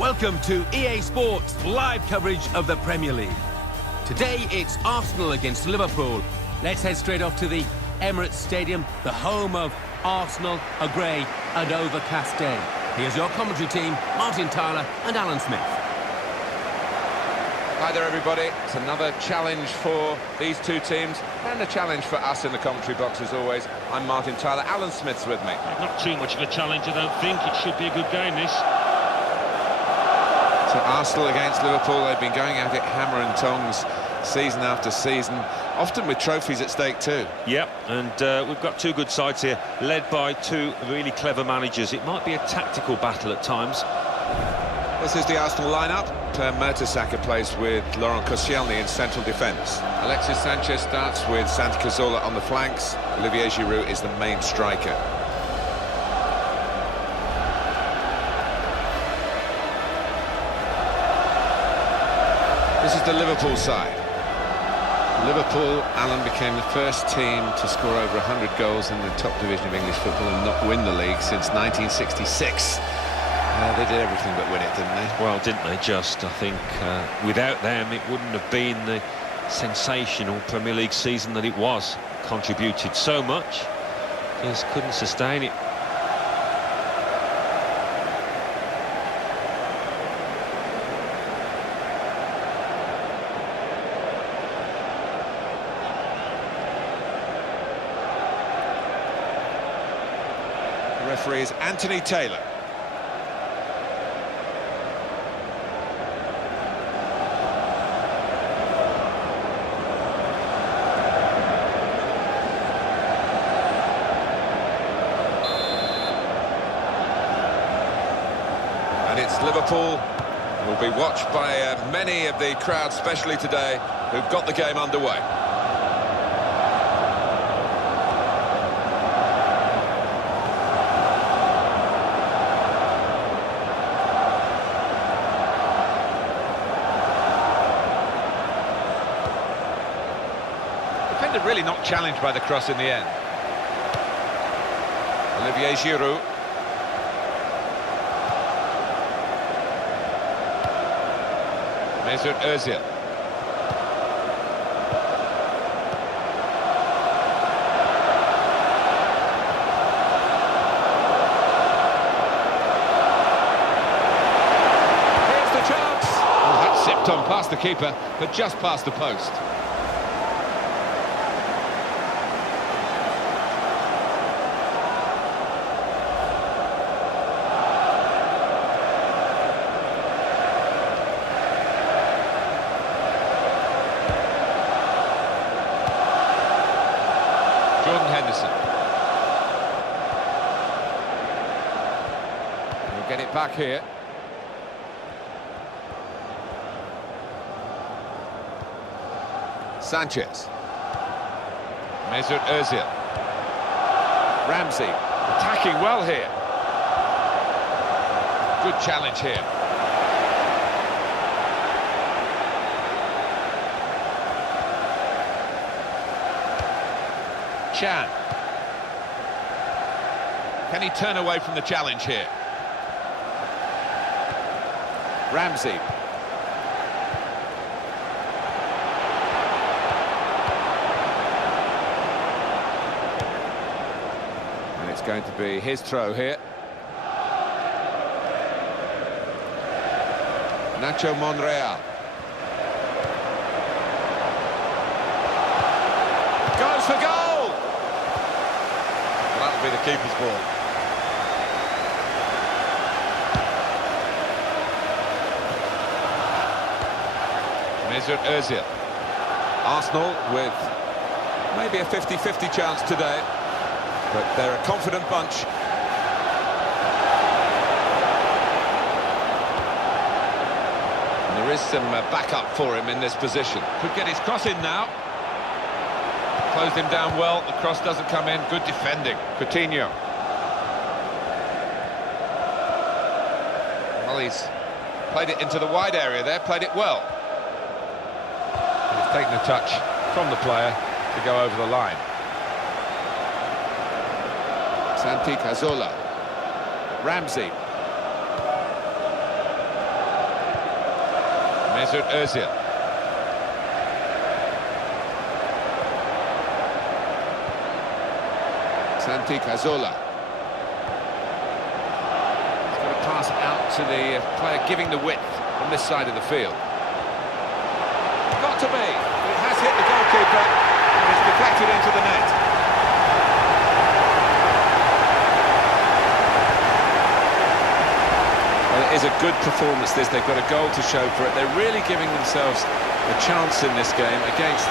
Welcome to EA Sports live coverage of the Premier League. Today it's Arsenal against Liverpool. Let's head straight off to the Emirates Stadium, the home of Arsenal, a grey and overcast day. Here's your commentary team, Martin Tyler and Alan Smith. Hi there everybody, it's another challenge for these two teams and a challenge for us in the commentary box as always. I'm Martin Tyler, Alan Smith's with me. Not too much of a challenge, I don't think. It should be a good game, this. So Arsenal against Liverpool, they've been going at it hammer and tongs season after season, often with trophies at stake too. Yep, and we've got two good sides here, led by two really clever managers. It might be a tactical battle at times. This is the Arsenal lineup. Mertesacker plays with Laurent Koscielny in central defence. Alexis Sanchez starts with Santi Cazorla on the flanks. Olivier Giroud is the main striker. This is the Liverpool side. Liverpool, Alan, became the first team to score over 100 goals in the top division of English football and not win the league since 1966. They did everything but win it, didn't they? Well, didn't they just? I think without them it wouldn't have been the sensational Premier League season that it was. Contributed so much, just couldn't sustain it. The referee is Anthony Taylor. And it's Liverpool, will be watched by many of the crowd, especially today, who've got the game underway. Defender really not challenged by the cross in the end. Olivier Giroud. Mesut Özil. Here's the chance. Oh, that sipped on past the keeper, but just past the post. We'll get it back here. Sanchez. Mesut Özil. Ramsey attacking well here. Good challenge here. Chan. Can he turn away from the challenge here? Ramsey. And it's going to be his throw here. Nacho Monreal. Goes for goal! Well, that'll be the keeper's ball. Mesut Özil. Arsenal with maybe a 50-50 chance today, but they're a confident bunch. And there is some backup for him in this position. Could get his cross in now. Closed him down well, the cross doesn't come in, good defending. Coutinho. Well, he's played it into the wide area there, played it well. He's taken a touch from the player to go over the line. Santi Cazorla. Ramsey. Mesut Ozil. Santi Cazorla. He's got to pass out to the player giving the width on this side of the field. Got to be. It has hit the goalkeeper and it's deflected into the net. Well, it is a good performance this. They've got a goal to show for it. They're really giving themselves a chance in this game against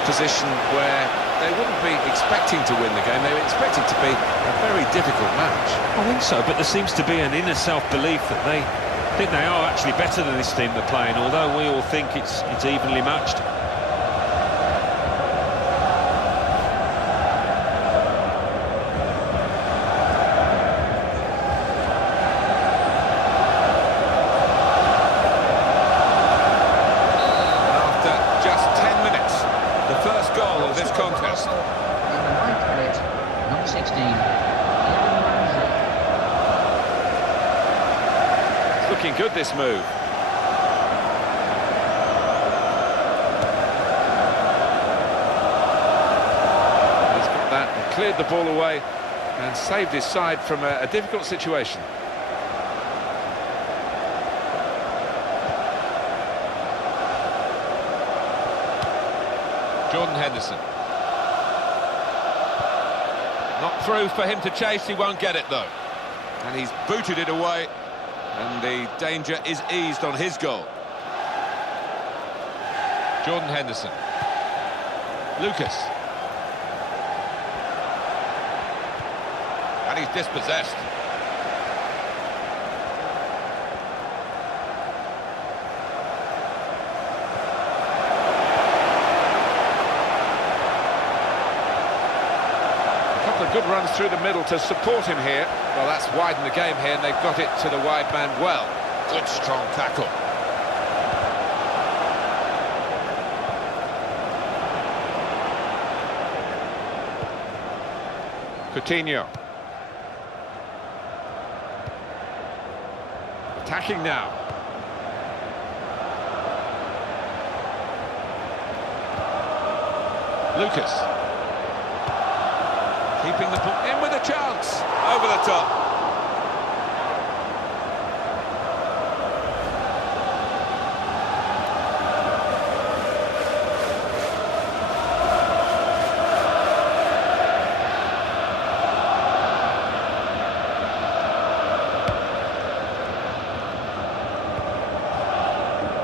opposition where they wouldn't be expecting to win the game. They were expecting to be a very difficult match. I think so, but there seems to be an inner self-belief that they think they are actually better than this team they're playing, although we all think it's evenly matched. Looking good, this move. He's got that and cleared the ball away and saved his side from a difficult situation. Jordan Henderson. Not through for him to chase, he won't get it though. And he's booted it away. And the danger is eased on his goal. Jordan Henderson. Lucas. And he's dispossessed. Good runs through the middle to support him here. Well, that's widened the game here, and they've got it to the wide man well. Good, strong tackle. Coutinho. Attacking now. Lucas. Keeping the ball in with a chance. Over the top.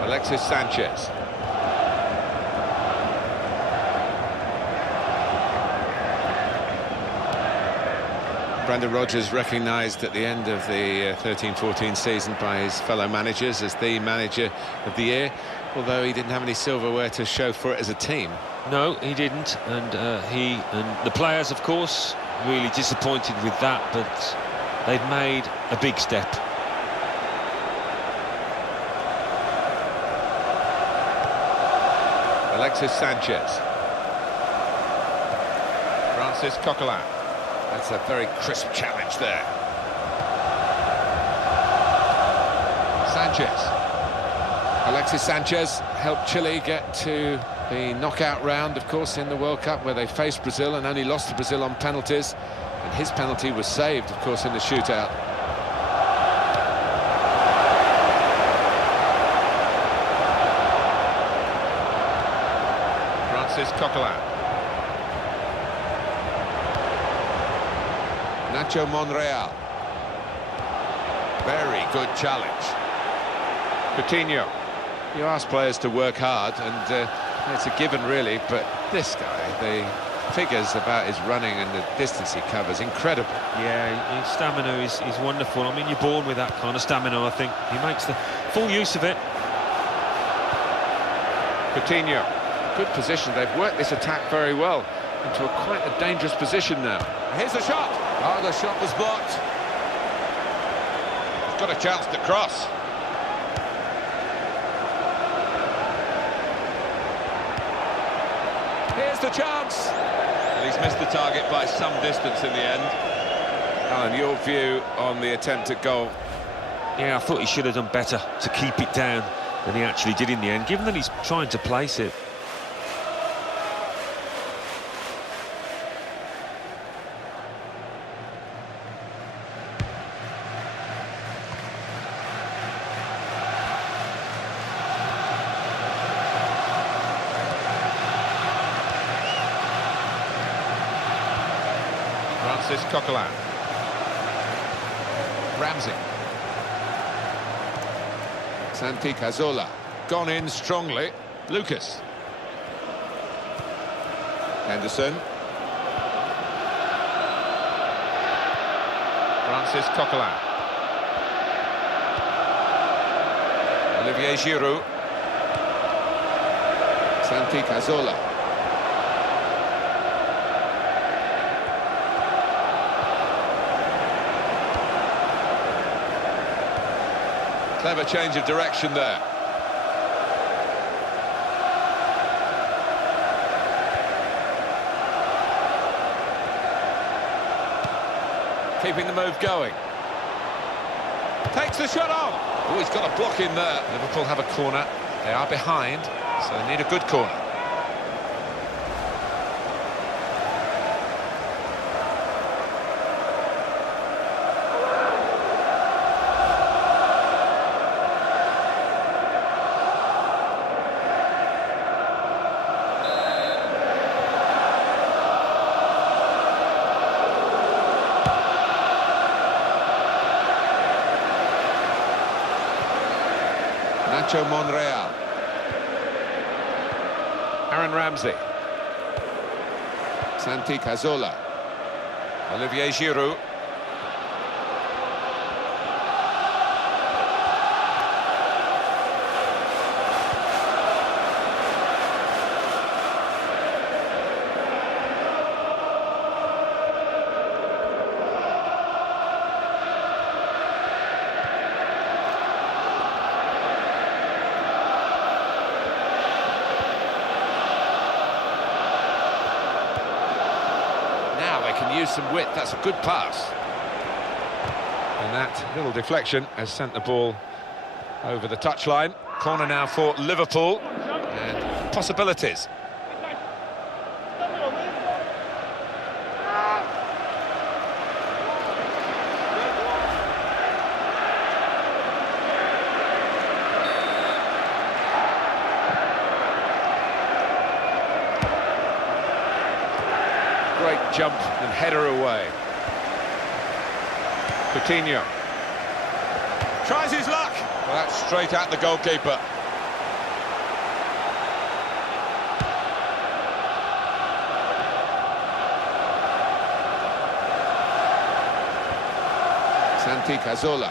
Alexis Sanchez. Brendan Rodgers recognised at the end of the 13-14 season by his fellow managers as the manager of the year, although he didn't have any silverware to show for it as a team. No, he didn't, and he and the players, of course, really disappointed with that, but they've made a big step. Alexis Sanchez. Francis Coquelin. That's a very crisp challenge there. Sanchez. Alexis Sanchez helped Chile get to the knockout round, of course, in the World Cup, where they faced Brazil and only lost to Brazil on penalties. And his penalty was saved, of course, in the shootout. Francis Coquelin. Nacho Monreal. Very good challenge. Coutinho. You ask players to work hard, and it's a given, really, but this guy, the figures about his running and the distance he covers, incredible. Yeah, his stamina is wonderful. I mean, you're born with that kind of stamina, I think. He makes the full use of it. Coutinho. Good position. They've worked this attack very well into quite a dangerous position now. Here's the shot. Oh, the shot was blocked. He's got a chance to cross. Here's the chance. And he's missed the target by some distance in the end. Alan, your view on the attempt at goal? Yeah, I thought he should have done better to keep it down. than he actually did in the end, given that he's trying to place it. Francis Coquelin. Ramsey. Santi Cazorla. Gone in strongly. Lucas. Henderson. Francis Coquelin. Olivier Giroud. Santi Cazorla. Clever change of direction there. Keeping the move going. Takes the shot on. Oh, he's got a block in there. Liverpool have a corner. They are behind, so they need a good corner. Monreal. Aaron Ramsey. Santi Cazorla. Olivier Giroud. Use some width. That's a good pass, and that little deflection has sent the ball over the touchline. Corner now for Liverpool, and possibilities. Great jump and header away. Coutinho tries his luck. Well, that's straight at the goalkeeper. Santi Cazorla.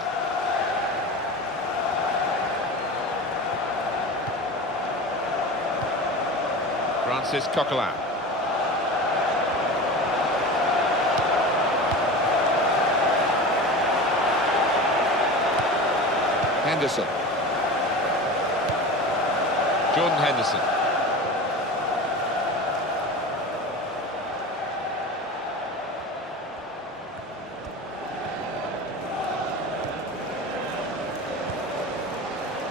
Francis Coquelin. Henderson. Jordan Henderson.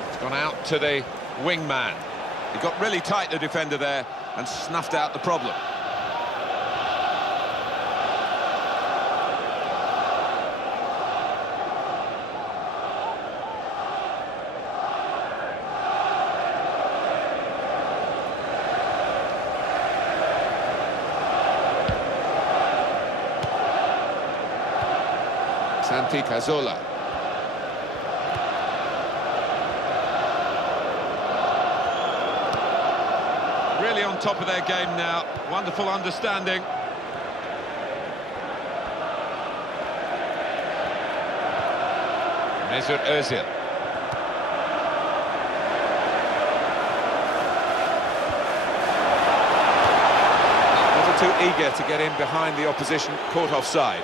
It's gone out to the wingman. He got really tight, the defender there, and snuffed out the problem. Santi Cazorla. Really on top of their game now. Wonderful understanding. Mesut Ozil. Never too eager to get in behind the opposition, caught offside.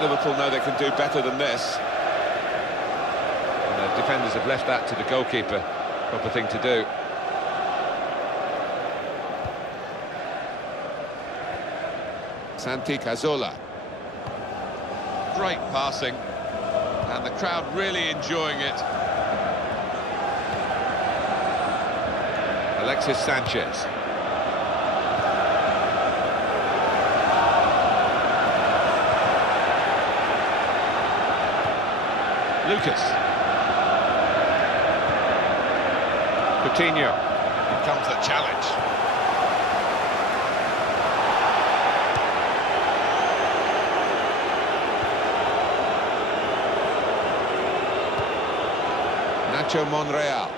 Liverpool know they can do better than this. And The defenders have left that to the goalkeeper. Proper thing to do. Santi Cazorla. Great passing. And the crowd really enjoying it. Alexis Sanchez. Lucas. Coutinho. Here comes the challenge. Nacho Monreal.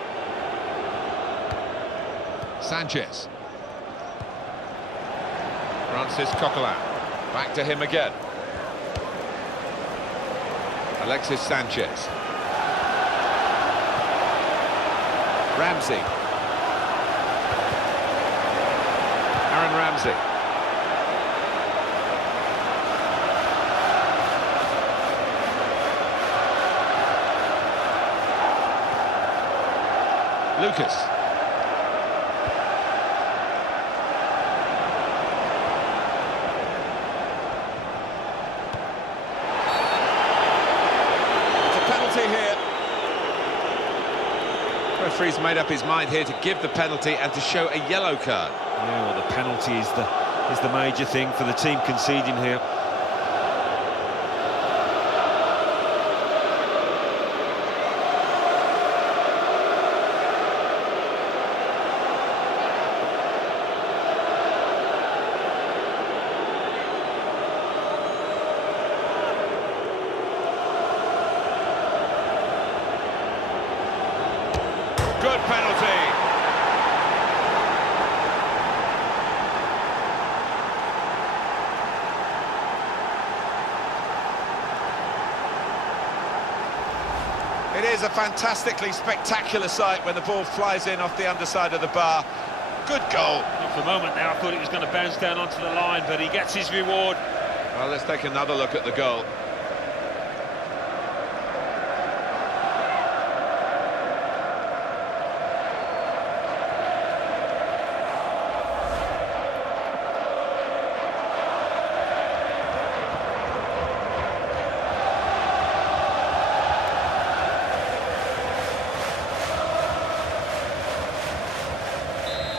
Sanchez. Francis Coquelin. Back to him again. Alexis Sanchez. Ramsey. Aaron Ramsey. Lucas. Here. Referee's made up his mind here to give the penalty and to show a yellow card. Yeah, well, the penalty is the major thing for the team conceding here. Good penalty. It is a fantastically spectacular sight when the ball flies in off the underside of the bar. Good goal. For a moment there, I thought it was going to bounce down onto the line, but he gets his reward. Well, let's take another look at the goal.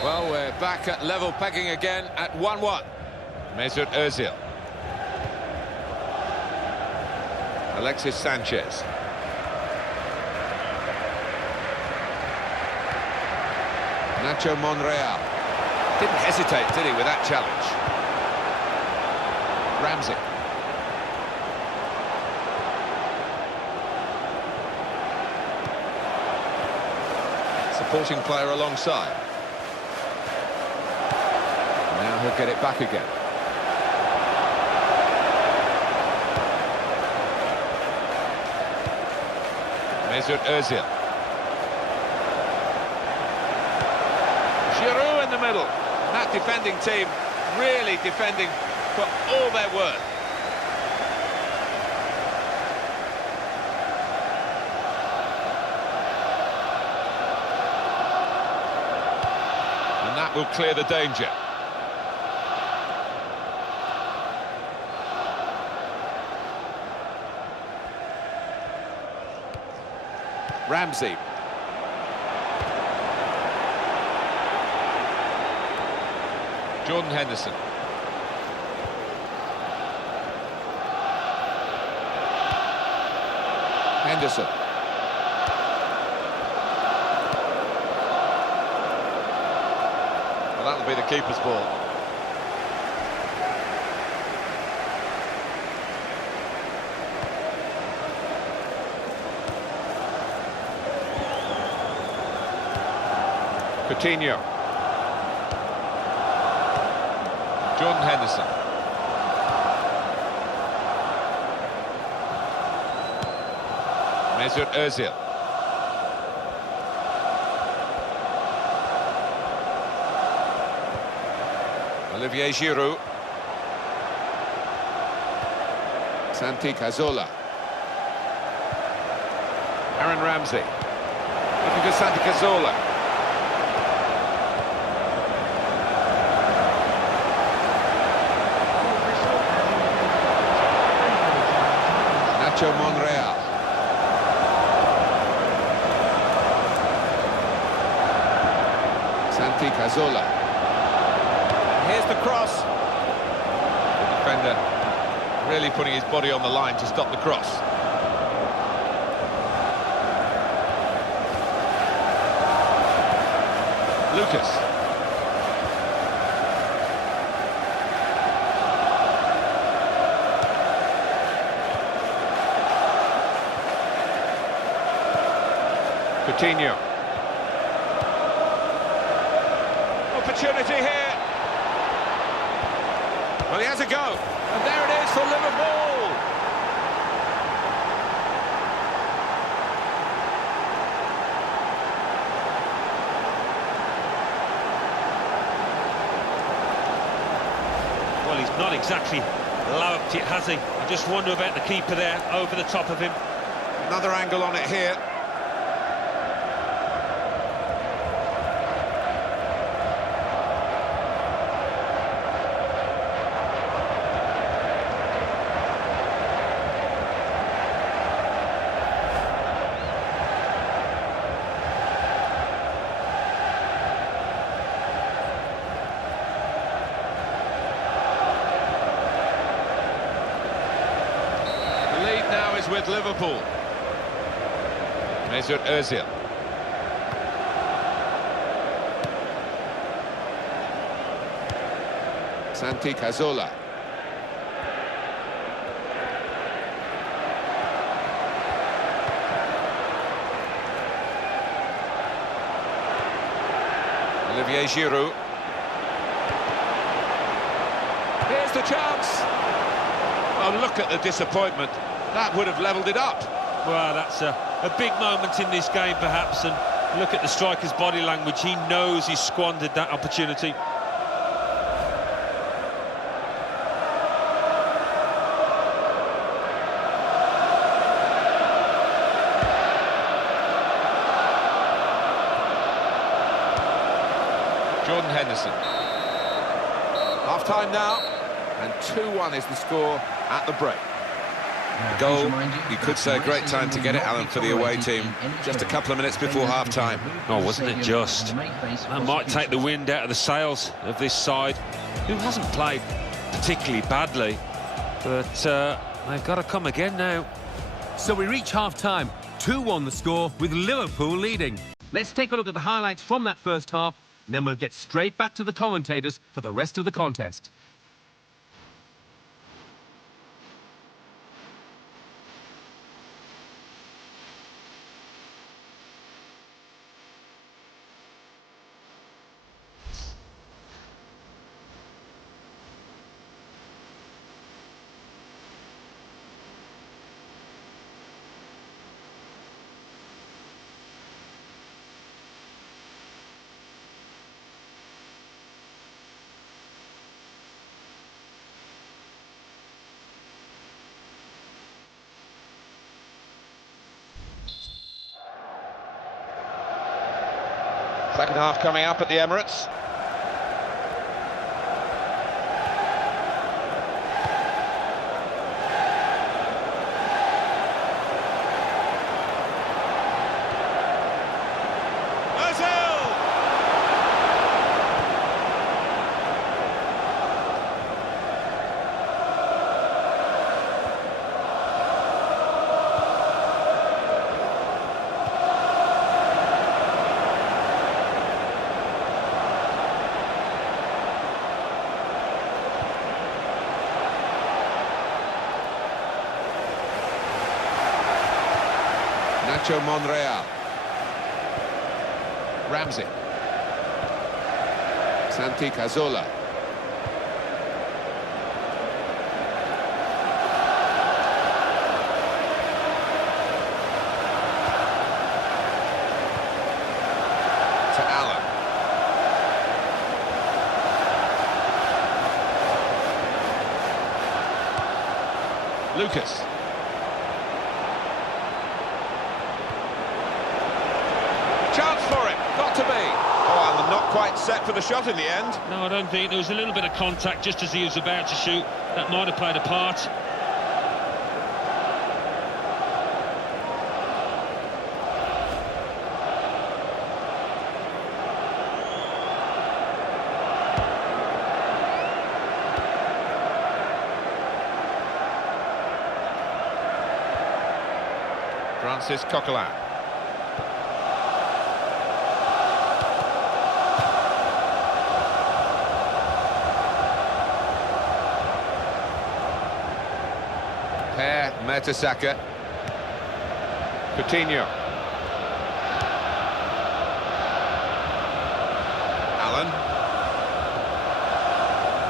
Well, we're back at level pegging again at 1-1. Mesut Ozil. Alexis Sanchez. Nacho Monreal. Didn't hesitate, did he, with that challenge? Ramsey. Supporting player alongside. Now he'll get it back again. Mesut Ozil. Giroud in the middle. That defending team really defending for all their worth. And that will clear the danger. Ramsey. Jordan Henderson. Henderson. Well, that'll be the keeper's ball. Coutinho. Jordan Henderson. Mesut Ozil. Olivier Giroud. Santi Cazorla. Aaron Ramsey. Looking for Santi Cazorla. Nacho Monreal. Santi Cazorla. Here's the cross. The defender really putting his body on the line to stop the cross. Lucas. Coutinho. Opportunity here. Well, he has a go. And there it is for Liverpool. Well, he's not exactly louped it, has he? I just wonder about the keeper there, over the top of him. Another angle on it here. Now is with Liverpool. Mesut Özil. Santi Cazorla. Olivier Giroud. Here's the chance. Oh, look at the disappointment. That would have levelled it up. Well, that's a big moment in this game, perhaps, and look at the striker's body language. He knows he's squandered that opportunity. Jordan Henderson. Half-time now, and 2-1 is the score at the break. A goal, you could say a great time to get it, Alan, for the away team, just a couple of minutes before half-time. Oh, wasn't it just? That might take the wind out of the sails of this side, who hasn't played particularly badly, but they've got to come again now. So we reach half-time, 2-1 the score, with Liverpool leading. Let's take a look at the highlights from that first half, and then we'll get straight back to the commentators for the rest of the contest. Second half coming up at the Emirates. Nacho Monreal. Ramsey. Santi Cazorla. To Allen. quite set for the shot in the end. No, I don't think. There was a little bit of contact just as he was about to shoot. That might have played a part. Francis Coquelin. Per Mertesacker. Coutinho. Allen.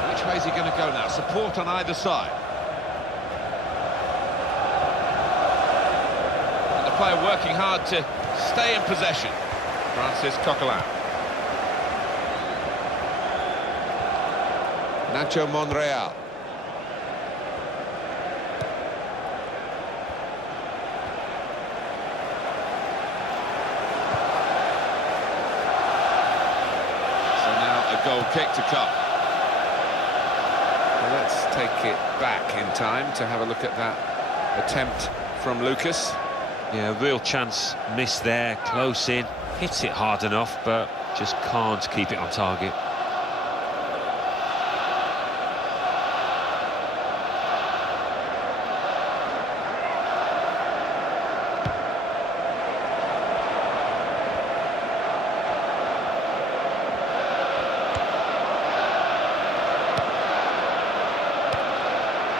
Which way is he going to go now? Support on either side. And the player working hard to stay in possession. Francis Coquelin. Nacho Monreal. Goal kick to come. Well, let's take it back in time to have a look at that attempt from Lucas. Yeah, real chance missed there, close in, hits it hard enough, but just can't keep it on target.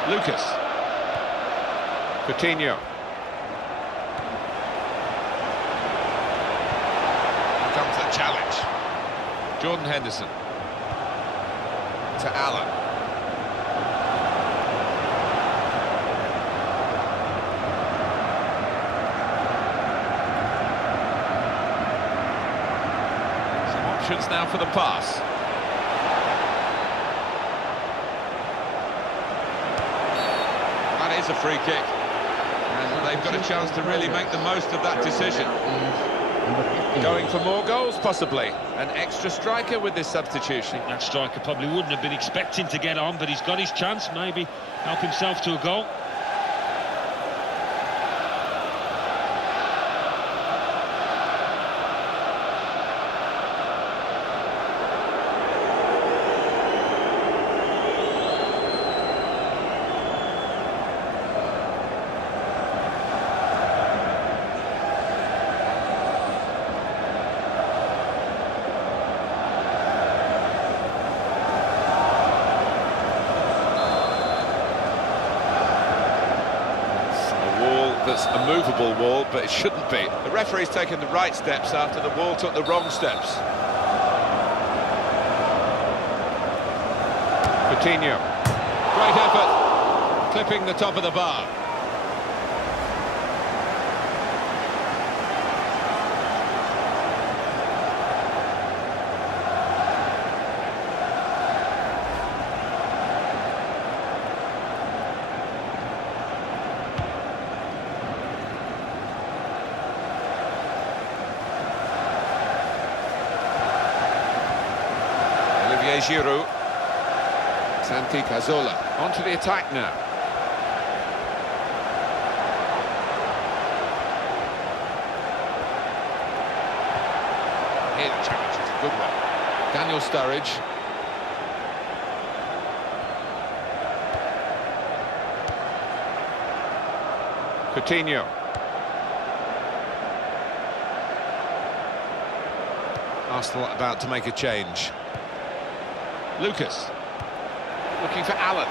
Lucas. Coutinho. Here comes the challenge. Jordan Henderson. To Allen. Some options now for the pass. It's a free kick, and they've got a chance to really make the most of that decision. Going for more goals, possibly. An extra striker with this substitution. That striker probably wouldn't have been expecting to get on, but he's got his chance, maybe help himself to a goal. That's a movable wall, but it shouldn't be. The referee's taken the right steps after the wall took the wrong steps. Coutinho. Great effort. Clipping the top of the bar. Giroud. Santi Cazorla onto the attack now. Here the challenge is a good one. Daniel Sturridge. Coutinho. Arsenal about to make a change. Lucas, looking for Allen.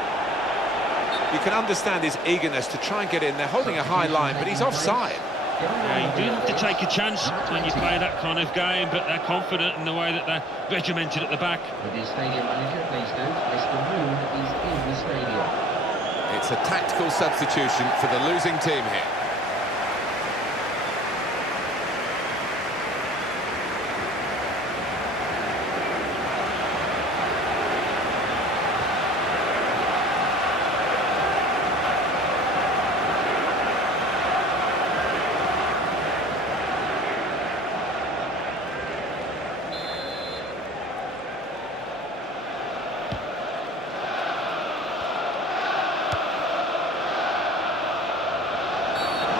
You can understand his eagerness to try and get in. They're holding a high line, but he's offside. Yeah, you do have to take a chance when you play that kind of game, but they're confident in the way that they're regimented at the back. With his stadium manager, please note, Mr. Moon is in the stadium. It's a tactical substitution for the losing team here.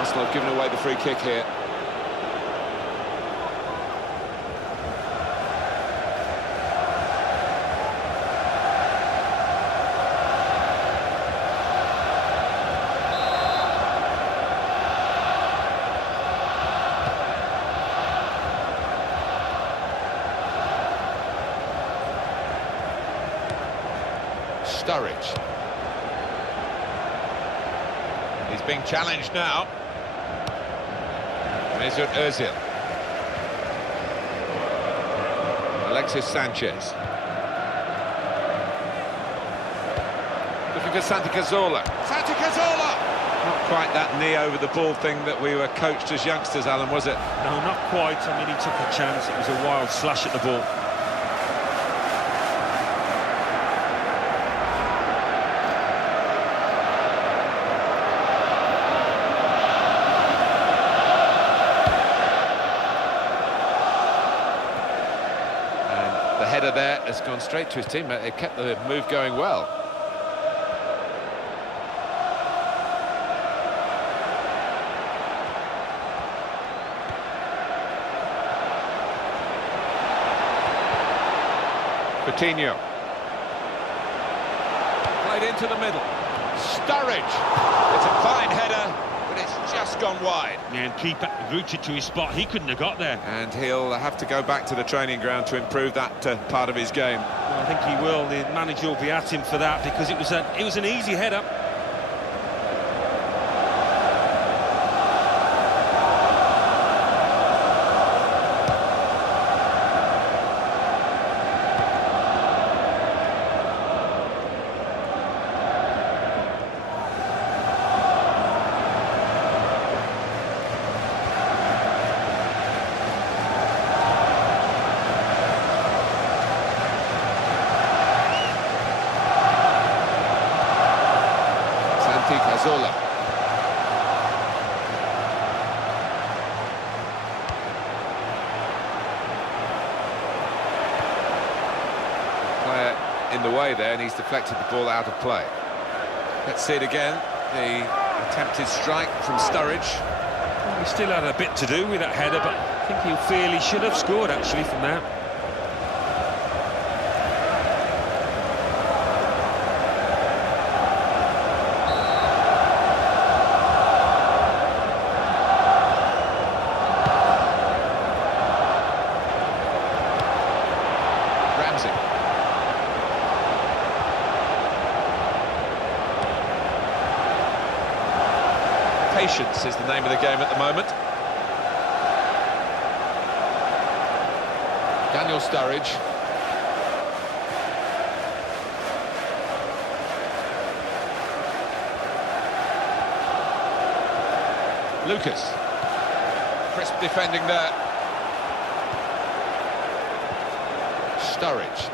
Arsenal have given away the free kick here. Sturridge. He's being challenged now. Mesut Ozil. Alexis Sanchez. Looking for Santi Cazorla. Santi Cazorla! Not quite that knee over the ball thing that we were coached as youngsters, Alan, was it? No, not quite. I mean, he took a chance. It was a wild slash at the ball. The header there has gone straight to his teammate. They kept the move going well. Coutinho. Played into the middle. Sturridge. It's a fine header, but it's just gone wide. Yeah, and keeper rooted to his spot. He couldn't have got there. And he'll have to go back to the training ground to improve that part of his game. Well, I think he will. The manager will be at him for that because it was an easy header. Cazorla. Player in the way there, and he's deflected the ball out of play. Let's see it again. The attempted strike from Sturridge. Well, he still had a bit to do with that header, but I think he'll feel he should have scored actually from that. Patience is the name of the game at the moment. Daniel Sturridge. Lucas. Crisp defending there. Sturridge.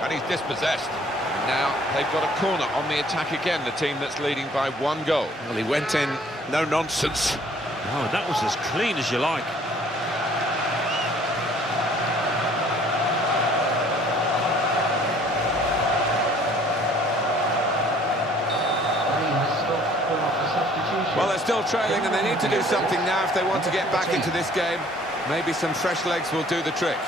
And he's dispossessed. Now they've got a corner on the attack again, the team that's leading by 1 goal. Well, he went in, no nonsense. Oh, that was as clean as you like. Well, they're still trailing and they need to do something now if they want to get back into this game. Maybe some fresh legs will do the trick.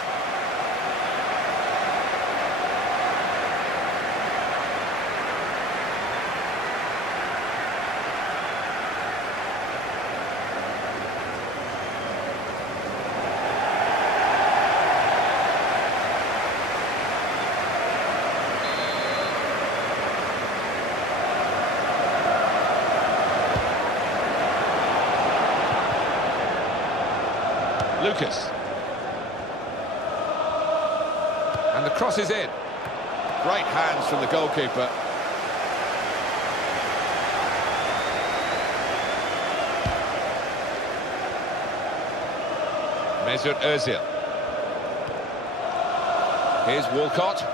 Lucas. And the cross is in. Great hands from the goalkeeper. Mesut Ozil. Here's Walcott.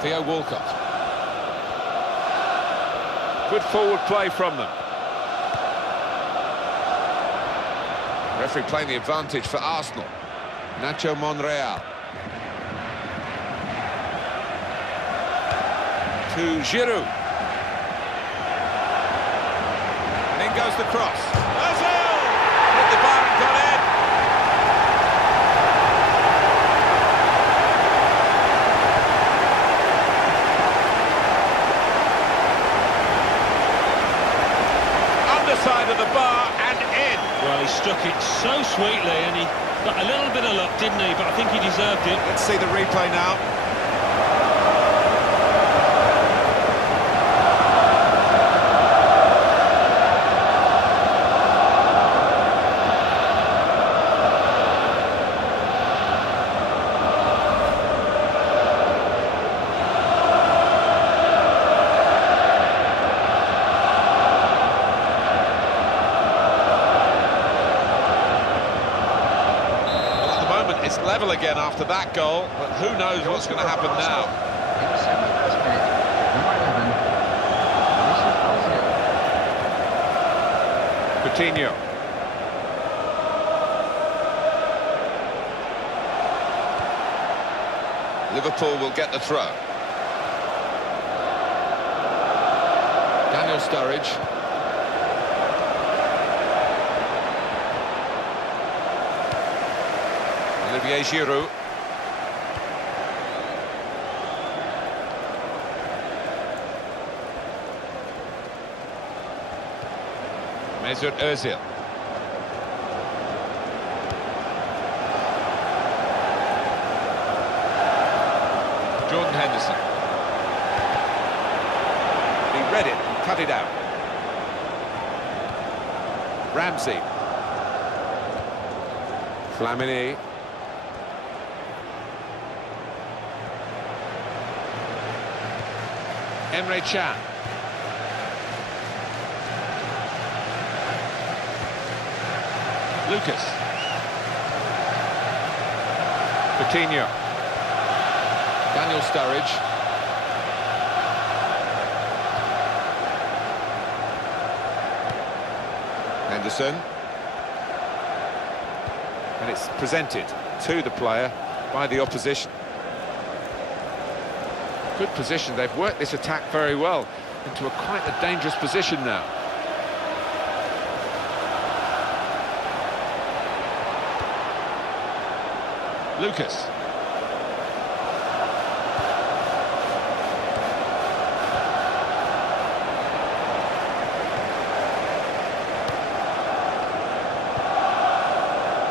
Theo Walcott. Good forward play from them. Referee playing the advantage for Arsenal. Nacho Monreal. To Giroud. And in goes the cross. Ozil! Hit the bar and got in. Underside of the bar and in. Well, he struck it so sweetly and he got a little bit of luck, didn't he? But I think he deserved it. Let's see the replay now. It's level again after that goal, but who knows what's going to happen now. Coutinho. Liverpool will get the throw. Daniel Sturridge. Olivier Giroud. Mesut Özil. Jordan Henderson. He read it and cut it out. Ramsey. Flamini. Emre Can. Lucas. Coutinho. Daniel Sturridge. Henderson. And it's presented to the player by the opposition. Good position. They've worked this attack very well into quite a dangerous position now. Lucas.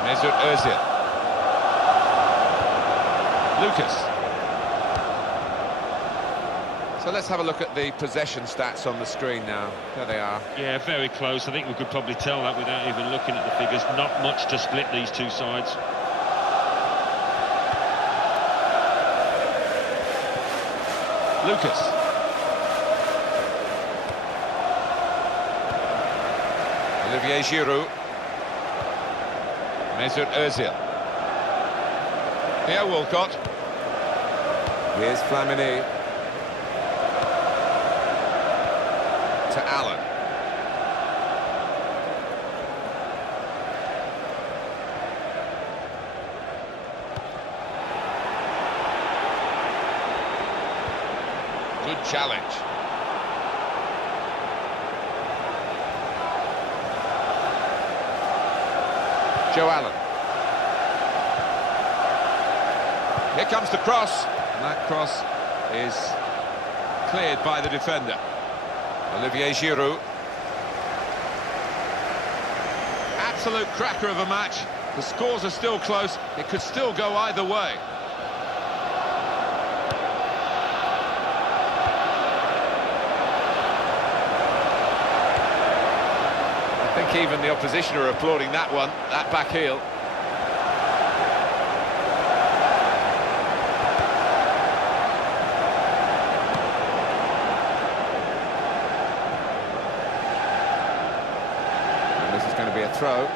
Mesut Özil. Lucas. So let's have a look at the possession stats on the screen now. There they are. Yeah, very close. I think we could probably tell that without even looking at the figures. Not much to split these two sides. Lucas. Olivier Giroud. Mesut Özil. Here Walcott. Here's Flamini. To Allen. Good challenge. Joe Allen. Here comes the cross. And that cross is cleared by the defender. Olivier Giroud. Absolute cracker of a match. The scores are still close. It could still go either way. I think even the opposition are applauding that one, that back heel. Going to be a throw.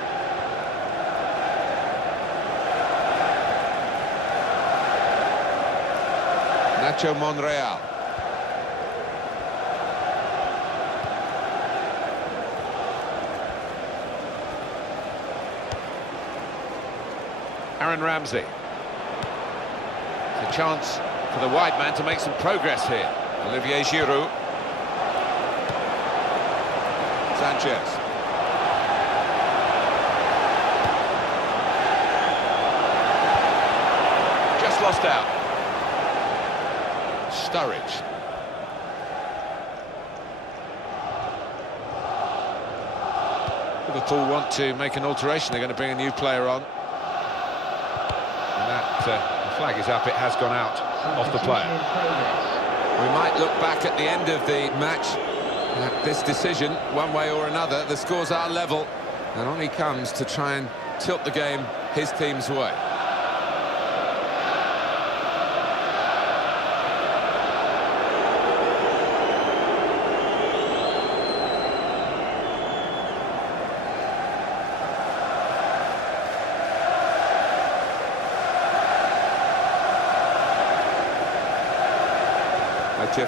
Nacho Monreal. Aaron Ramsey. It's a chance for the wide man to make some progress here. Olivier Giroud. Sanchez. Just lost out. Sturridge. Liverpool want to make an alteration. They're going to bring a new player on. And that the flag is up. It has gone out off the player. We might look back at the end of the match at this decision, one way or another. The scores are level, and on he comes to try and tilt the game his team's way.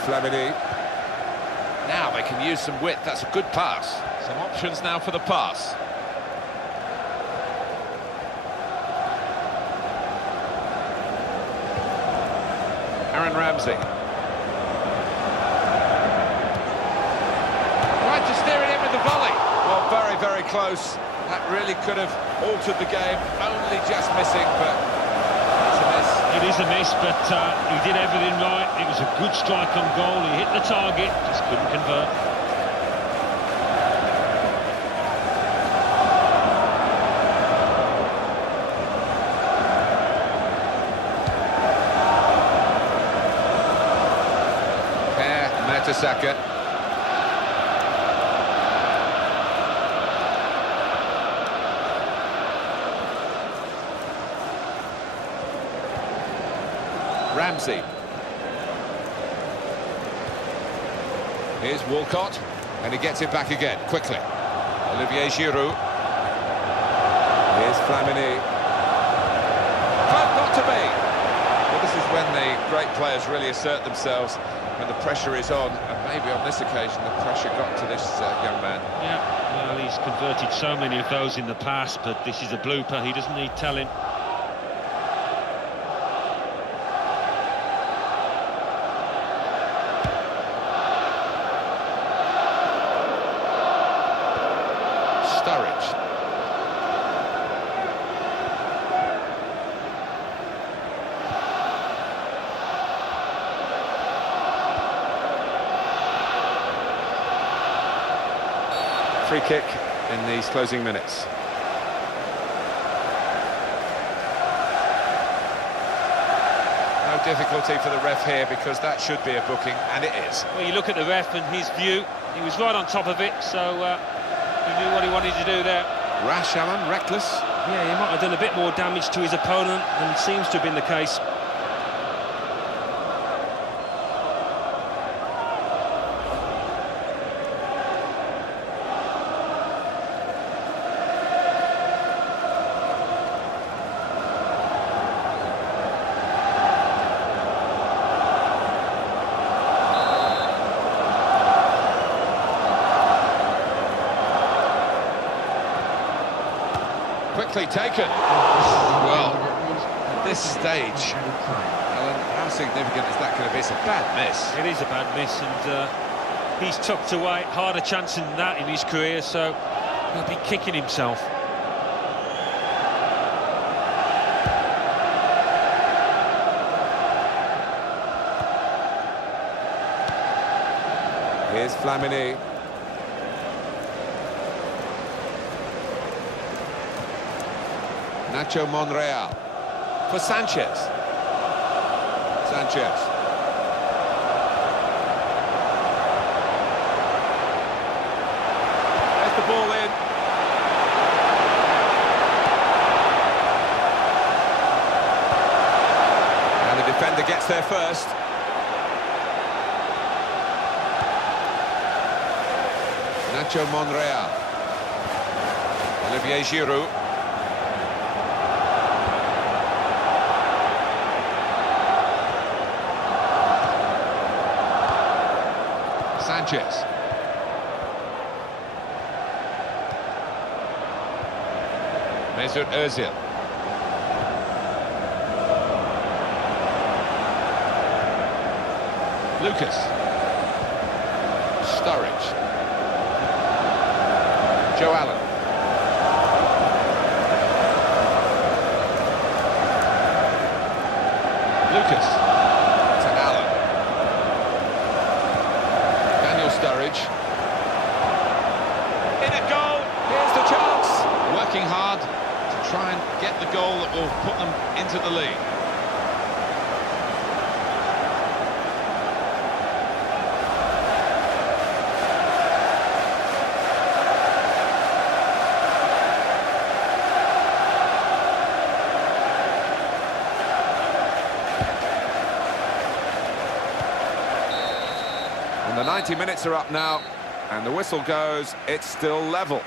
Flamini. Now they can use some width. That's a good pass. Some options now for the pass. Aaron Ramsey. Tried to steer it in with the volley. Well, very, very close. That really could have altered the game. Only just missing, but it's a miss. It is a miss, but he did everything right. It was a good strike on goal. He hit the target, just couldn't convert. Mertesacker. Ramsey. Here's Walcott, and he gets it back again, quickly. Olivier Giroud. Here's Flamini. But not to be! Well, this is when the great players really assert themselves, when the pressure is on, and maybe on this occasion the pressure got to this young man. Yeah, well, he's converted so many of those in the past, but this is a blooper. He doesn't need telling. Sturridge. Free kick in these closing minutes. No difficulty for the ref here, because that should be a booking, and it is. Well, you look at the ref and his view, he was right on top of it, so he knew what he wanted to do there. Rash, Alan, reckless. Yeah, he might have done a bit more damage to his opponent than seems to have been the case. Quickly taken. Well, at this stage, Alan, how significant is that going to be? It's a bad miss. It is a bad miss, and he's tucked away harder chance than that in his career, so he'll be kicking himself. Here's Flamini. Nacho Monreal for Sanchez. Sanchez. There's the ball in. And the defender gets there first. Nacho Monreal. Olivier Giroud. Sanchez. Mesut Ozil. Lucas. Sturridge. Joe Allen. Lucas. To Allen. Daniel Sturridge. In at goal. Here's the chance. Working hard to try and get the goal that will put them into the lead. And the 90 minutes are up now, and the whistle goes, it's still level.